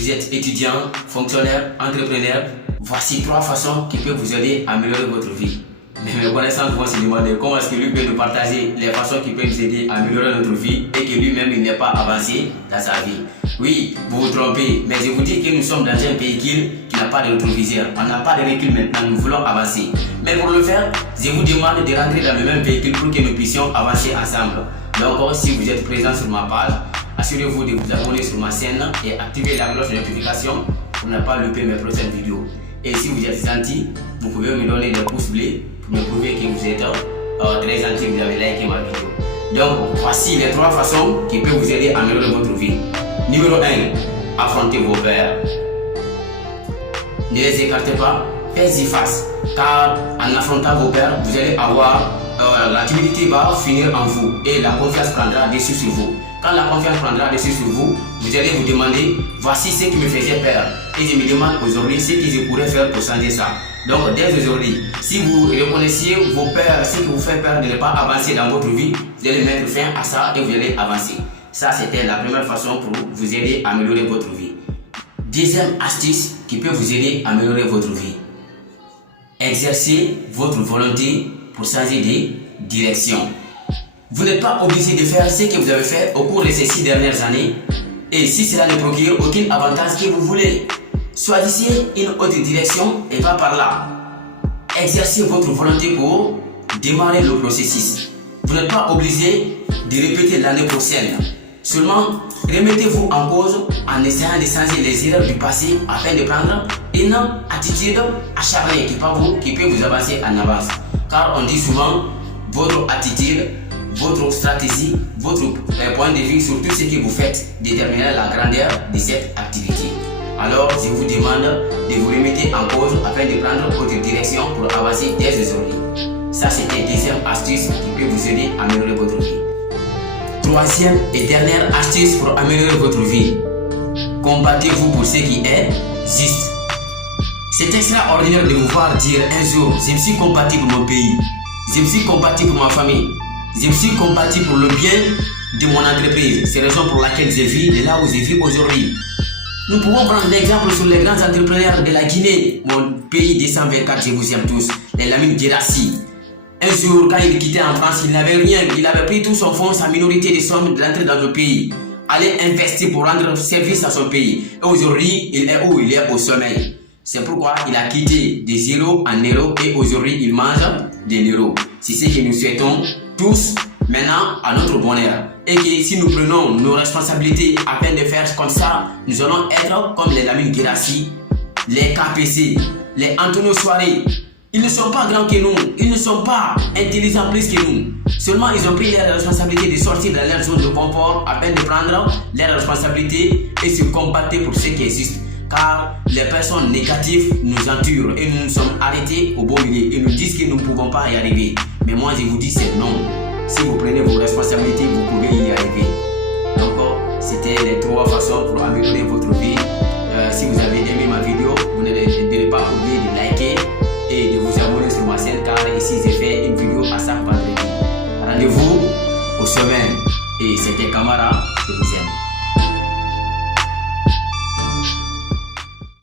vous êtes étudiant, fonctionnaire, entrepreneur, voici 3 façons qui peuvent vous aider à améliorer votre vie. Mais mes connaissances vont se demander comment est-ce que lui peut nous partager les façons qui peuvent nous aider à améliorer notre vie et que lui-même il n'est pas avancé dans sa vie. Oui, vous vous trompez, mais je vous dis que nous sommes dans un véhicule qui n'a pas de rétroviseur. On n'a pas de recul maintenant, nous voulons avancer. Mais pour le faire, je vous demande de rentrer dans le même véhicule pour que nous puissions avancer ensemble. Donc, si vous êtes présent sur ma page, assurez-vous de vous abonner sur ma chaîne et activer la cloche de notification pour ne pas louper mes prochaines vidéos. Et si vous êtes gentil, vous pouvez me donner des pouces bleus pour me prouver que vous êtes très gentil, vous avez liké ma vidéo. Donc, voici les 3 façons qui peuvent vous aider à améliorer votre vie. Numéro 1, affrontez vos peurs. Ne les écartez pas, faites-y face. Car en affrontant vos peurs, vous allez avoir la timidité va finir en vous et la confiance prendra dessus sur vous. Quand la confiance prendra dessus sur vous, vous allez vous demander, voici ce qui me faisait peur. Et je me demande aujourd'hui ce que je pourrais faire pour changer ça. Donc dès aujourd'hui, si vous reconnaissiez vos peurs, ce qui vous fait peur de ne pas avancer dans votre vie, vous allez mettre fin à ça et vous allez avancer. Ça, c'était la première façon pour vous aider à améliorer votre vie. Deuxième astuce qui peut vous aider à améliorer votre vie. Exercez votre volonté pour changer de direction. Vous n'êtes pas obligé de faire ce que vous avez fait au cours de ces 6 dernières années. Et si cela ne procure aucun avantage que vous voulez, choisissez une autre direction et pas par là. Exercez votre volonté pour démarrer le processus. Vous n'êtes pas obligé de répéter l'année prochaine. Seulement, remettez-vous en cause en essayant de changer les erreurs du passé afin de prendre une attitude acharnée qui peut vous avancer en avance. Car on dit souvent, votre attitude, votre stratégie, votre point de vue sur tout ce que vous faites déterminera la grandeur de cette activité. Alors, je vous demande de vous remettre en cause afin de prendre votre direction pour avancer dès aujourd'hui. Ça, c'était la deuxième astuce qui peut vous aider à améliorer votre vie. Troisième et dernière astuce pour améliorer votre vie. Combattez-vous pour ce qui est juste. C'est extraordinaire de vous voir dire un jour, je me suis combattu pour mon pays, je me suis combattu pour ma famille, je me suis combattu pour le bien de mon entreprise. C'est la raison pour laquelle je vis de là où je vis aujourd'hui. Nous pouvons prendre l'exemple sur les grands entrepreneurs de la Guinée, mon pays 224, je vous aime tous, les Lamine Guirassy. Un jour, quand il quittait en France, il n'avait rien, il avait pris tout son fonds, sa minorité de sommes de l'entrée dans le pays, aller investir pour rendre service à son pays. Et aujourd'hui, il est où? Il est au sommeil. C'est pourquoi il a quitté de 0 en euro et aujourd'hui, il mange des euros. C'est ce que nous souhaitons tous maintenant à notre bonheur. Et que si nous prenons nos responsabilités afin de faire comme ça, nous allons être comme les Lamine Guirassy, les KPC, les Antonio Soirée. Ils ne sont pas grands que nous, ils ne sont pas intelligents plus que nous. Seulement, ils ont pris leur responsabilité de sortir de leur zone de confort afin de prendre leurs responsabilités et se combattre pour ce qui existe. Car les personnes négatives nous entourent et nous nous sommes arrêtés au bon milieu et nous disent que nous ne pouvons pas y arriver. Mais moi, je vous dis c'est non. Si vous prenez vos responsabilités, vous pouvez y arriver. Donc, c'était les 3 façons pour améliorer votre vie. Si vous avez aimé ma vidéo, vous ne devez pas oublier de liker et de vous abonner sur ma chaîne car ici j'ai fait une vidéo à chaque vendredi. Rendez-vous au sommet et c'était Camara.